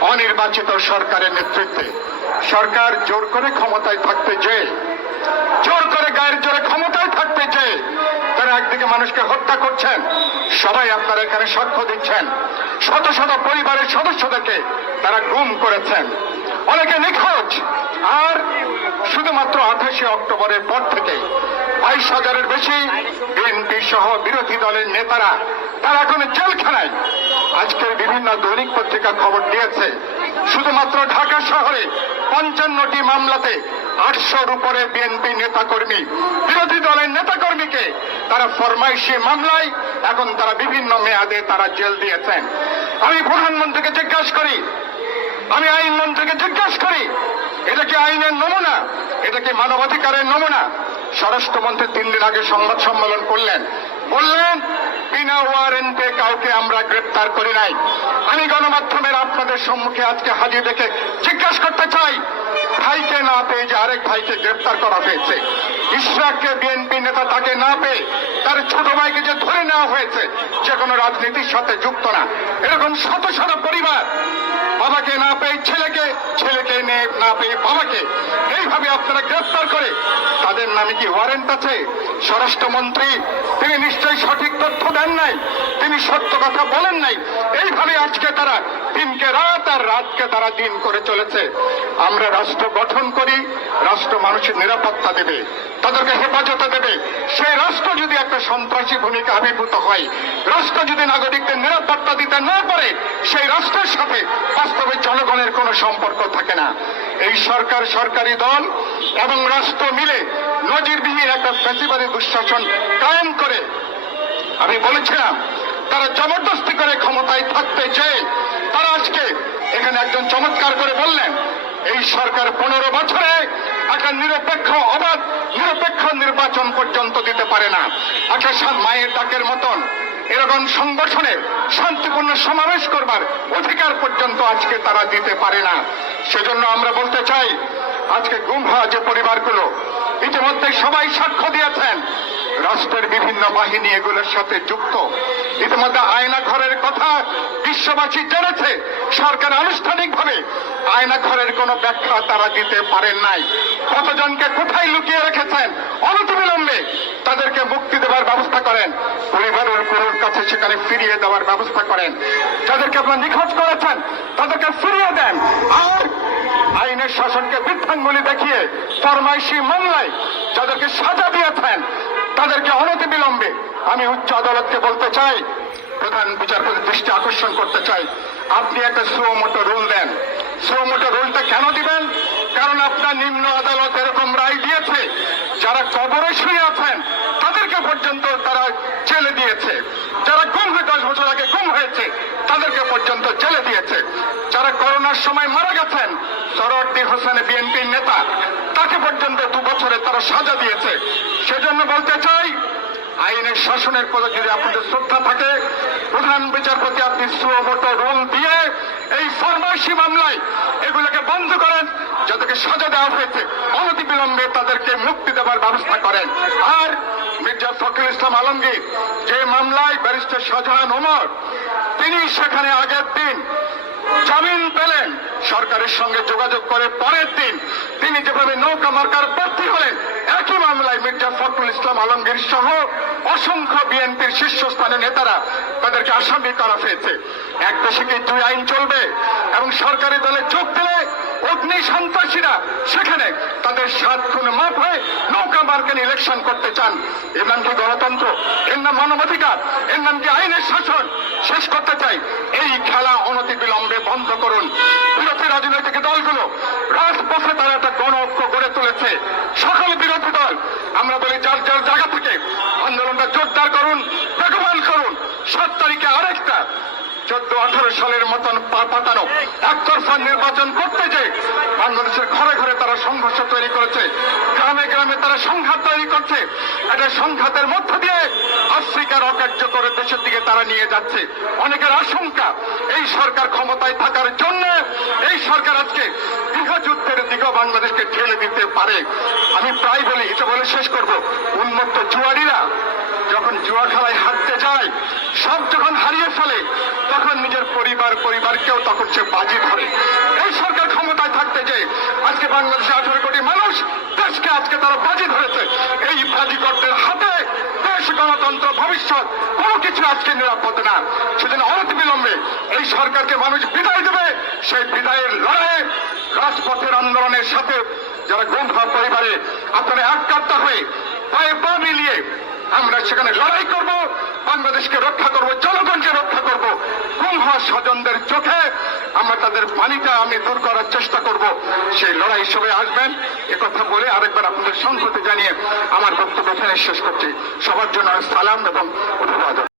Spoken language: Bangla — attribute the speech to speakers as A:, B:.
A: অনির্বাচিত সরকারের নেতৃত্বে। সরকার জোর করে ক্ষমতায় থাকতে যে জোর করে গায়ের জোরে ক্ষমতায় থাকতে যে তারা একদিকে মানুষকে হত্যা করছেন, সবাই আপনারা এখানে সাক্ষ্য দিচ্ছেন। শত শত পরিবারের সদস্যদেরকে তারা গুম করেছেন। অনেকে নিখোঁজ। আর শুধুমাত্র আঠাশে অক্টোবরের পর থেকে বাইশ হাজারের বেশি, বিএনপি সহ বিরোধী দলের নেতারা, তারা এখন জেলখানায়। আজকের বিভিন্ন দৈনিক পত্রিকা খবর দিয়েছে, শুধুমাত্র ঢাকা শহরে পঞ্চান্নটি মামলাতে আটশোর উপরে বিএনপি নেতাকর্মী, বিরোধী দলের নেতাকর্মীকে তারা ফরমাইশি মামলায়, এখন তারা বিভিন্ন মেয়াদে তারা জেল দিয়েছেন। আমি প্রধানমন্ত্রীকে জিজ্ঞাসা করি, আমি আইন মন্ত্রীকে জিজ্ঞাসা করি, এটা কি আইনের নমুনা? এটা কি মানবাধিকারের নমুনা? স্বরাষ্ট্রমন্ত্রী তিন দিন আগে সংবাদ সম্মেলন করলেন। বললেন, বিনা ওয়ারেন্টে কাউকে আমরা গ্রেপ্তার করি নাই। আমি গণমাধ্যমের আপনাদের সম্মুখে আজকে হাজির রেখে জিজ্ঞাসা করতে চাই, ভাইকে না পেয়ে যে আরেক ভাইকে গ্রেপ্তার করা হয়েছে। ইশরাককে বিএনপি নেতা তাকে না পেয়ে তার ছোট ভাইকে যে ধরে নেওয়া হয়েছে, যে কোনো রাজনীতির সাথে যুক্ত না। এরকম শত শত পরিবার বাবাকে না পেয়ে ছেলেকে ছেলেকে না পেয়ে বাবাকে। এইভাবে আপনারা গ্রেফতার করে। তাদের নামে কি ওয়ারেন্ট আছে? স্বরাষ্ট্রমন্ত্রী, তিনি নিশ্চয়ই সঠিক তথ্য দেন নাই, তিনি সত্য কথা বলেন নাই। এইভাবে আজকে তারা দিনকে রাত আর রাতকে তারা দিন করে চলেছে। আমরা রাষ্ট্র গঠন করি, রাষ্ট্র মানুষের নিরাপত্তা দেবে, তাদেরকে হেফাজতে দেবে। সেই রাষ্ট্র যদি একটা সন্ত্রাসী ভূমিকা আবির্ভূত হয়, রাষ্ট্র যদি নাগরিকদের নিরাপত্তা দিতে না পারে, সেই রাষ্ট্রের সাথে বাস্তবে জনগণের কোনো সম্পর্ক থাকে না। এই সরকার সরকারি দল এবং রাষ্ট্র মিলে নজিরবিহীন একটা ফ্যাসিবাদী দুঃশাসন কায়েম করে, আমি বলেছিলাম, তারা জবরদস্তি করে ক্ষমতায় থাকতে চেয়ে, তারা আজকে এখানে একজন চমৎকার করে বললেন, এই সরকার পনেরো বছরে একটা নিরপেক্ষ অবাধ, নিরপেক্ষ নির্বাচন পর্যন্ত দিতে পারে না। একটা সা- মায়ের ডাকের মতন এরকম সংগঠনের শান্তিপূর্ণ সমাবেশ করবার অধিকার পর্যন্ত আজকে তারা দিতে পারে না। সেজন্য আমরা বলতে চাই, আজকে গুম হওয়া যে পরিবারগুলো, ইতিমধ্যে সবাই সাক্ষ্য দিয়েছেন, রাষ্ট্রের বিভিন্ন বাহিনী এগুলোর সাথে যুক্ত। ইতিমধ্যে আয়না ঘরের কথা বিশ্ববাসী জেনেছে, সরকার আনুষ্ঠানিকভাবে আয়না ঘরের কোনো ব্যাখ্যা তারা দিতে পারেন নাই। কতজনকে কোথায় লুকিয়ে রেখেছেন অনতিবিলম্বে তাদেরকে মুক্তি দেওয়ার ব্যবস্থা করেন। পরিবারের গুরুর কাছে সেখানে ফিরিয়ে দেওয়ার ব্যবস্থা করেন। যাদেরকে আপনারা নিখোঁজ করেছেন, তাদেরকে ফিরিয়ে দেন। আর আইনের শাসনকে বৃদ্ধাঙ্গুলি দেখিয়ে ফরমাইশি মামলায় যাদেরকে সাজা দিয়েছেন, তাদেরকে অনতিবিলম্বে আমি উচ্চ আদালতকে বলতে চাই, প্রধান বিচারপতি দৃষ্টি আকর্ষণ করতে চাই। আপনি একটা সুমোটো রুল দেন। দিবেন আপনার নিম্ন আদালত এরকম রায় দিয়েছে, যারা কবরে শুয়ে আছেন, তাদেরকে পর্যন্ত তারা জেলে দিয়েছে। যারা গুম হয়ে, দশ বছর আগে গুম হয়েছে, তাদেরকে পর্যন্ত জেলে দিয়েছে। যারা করোনার সময় মারা গেছেন, সরওয়ার্দী হোসেন বিএনপির নেতা, তাকে পর্যন্ত দু বছরে তারা সাজা দিয়েছে। সেজন্য বলতে চাই, আইনের শাসনের প্রতি যদি আপনাদের শ্রদ্ধা থাকে, প্রধান বিচারপতি আপনি সুমোটো রুল দিয়ে এই ফরমাইশি মামলায় এগুলোকে বন্ধ করেন। যাদেরকে সাজা দেওয়া হয়েছে, অনতি বিলম্বে তাদেরকে মুক্তি দেওয়ার ব্যবস্থা করেন। আর মির্জা ফখরুল ইসলাম আলমগীর, যে মামলায় ব্যারিস্টার শাহজাহান ওমর, তিনি সেখানে আগের দিন জামিন পেলেন। সরকারের সঙ্গে যোগাযোগ করে পরের দিন তিনি যেভাবে নৌকা মার্কার প্রার্থী হলেন, একই মামলায় মির্জা ফখরুল ইসলাম আলমগীর সহ অসংখ্য বিএনপির শীর্ষস্থানীয় নেতারা তাদেরকে আসামি করা হয়েছে। এক দেশে কি দুই আইন চলবে এবং সরকারি দলে যোগ দিলে অগ্নি সন্ত্রাসীরা সেখানে তাদের সাত খুন মাপ হয়ে নৌকা মার্কেন ইলেকশন করতে চান। এর নাম কি গণতন্ত্র? এর নাম মানবাধিকার? এর নাম কি আইনের শাসন? শেষ করতে চাই। এই খেলা অনতি বিলম্বে বন্ধ করুন। বিরোধী রাজনৈতিক দলগুলো রাজপথে তারা একটা গণ ঐক্য গড়ে তুলেছে। সকল বিরোধী দল, আমরা বলি যার যার জায়গা থেকে আন্দোলনটা জোরদার করুন, বেগবান করুন। সাত তারিখে আরেকটা চোদ্দ, আঠারো সালের মতন পা পাতানো একতরফা নির্বাচন করতে যে বাংলাদেশের ঘরে ঘরে তারা সংঘর্ষ তৈরি করেছে, গ্রামে গ্রামে তারা সংঘাত তৈরি করছে একটা সংঘাতের মধ্য দিয়ে আফ্রিকার অকার্য করে দেশের দিকে তারা নিয়ে যাচ্ছে। অনেকের আশঙ্কা, এই সরকার ক্ষমতায় থাকার জন্য এই সরকার আজকে গৃহযুদ্ধের দিকেও বাংলাদেশকে ঠেলে দিতে পারে। আমি প্রায় বলি, এটা বলে শেষ করব। উন্মত্ত জুয়ারিরা যখন জুয়া খেলায় হারতে যায়, সব যখন হারিয়ে ফেলে, তখন নিজের পরিবার, পরিবারকেও তখন সে বাজি ধরে। এই সরকার ক্ষমতায় থাকতে যে আজকে বাংলাদেশে আঠারো কোটি মানুষ দেশকে আজকে তারা বাজি ধরেছে, এই বাজিকরদের হাতে দেশ, গণতন্ত্র, ভবিষ্যৎ, কোনো কিছু আজকে নিরাপদ না। সেদিন সেজন্য অনতিবিলম্বে এই সরকারকে মানুষ বিদায় দেবে। সেই বিদায়ের লড়াইয়ে রাজপথের আন্দোলনের সাথে যারা গোমফা পরিবারে আপনারা একাত্তা হয়ে পায়ে পা মিলিয়ে আমরা সেখানে লড়াই করব, বাংলাদেশকে রক্ষা করব, জনগণকে রক্ষা করব। গুম হওয়া স্বজনদের চোখে আমরা তাদের পানিটা আমি দূর করার চেষ্টা করব। সেই লড়াই হিসেবে আসবেন। কথা বলে আরেকবার আপনাদের সংহতি জানিয়ে আমার বক্তব্য এখানে শেষ করছি। সবার জন্য সালাম এবং অভিবাদন।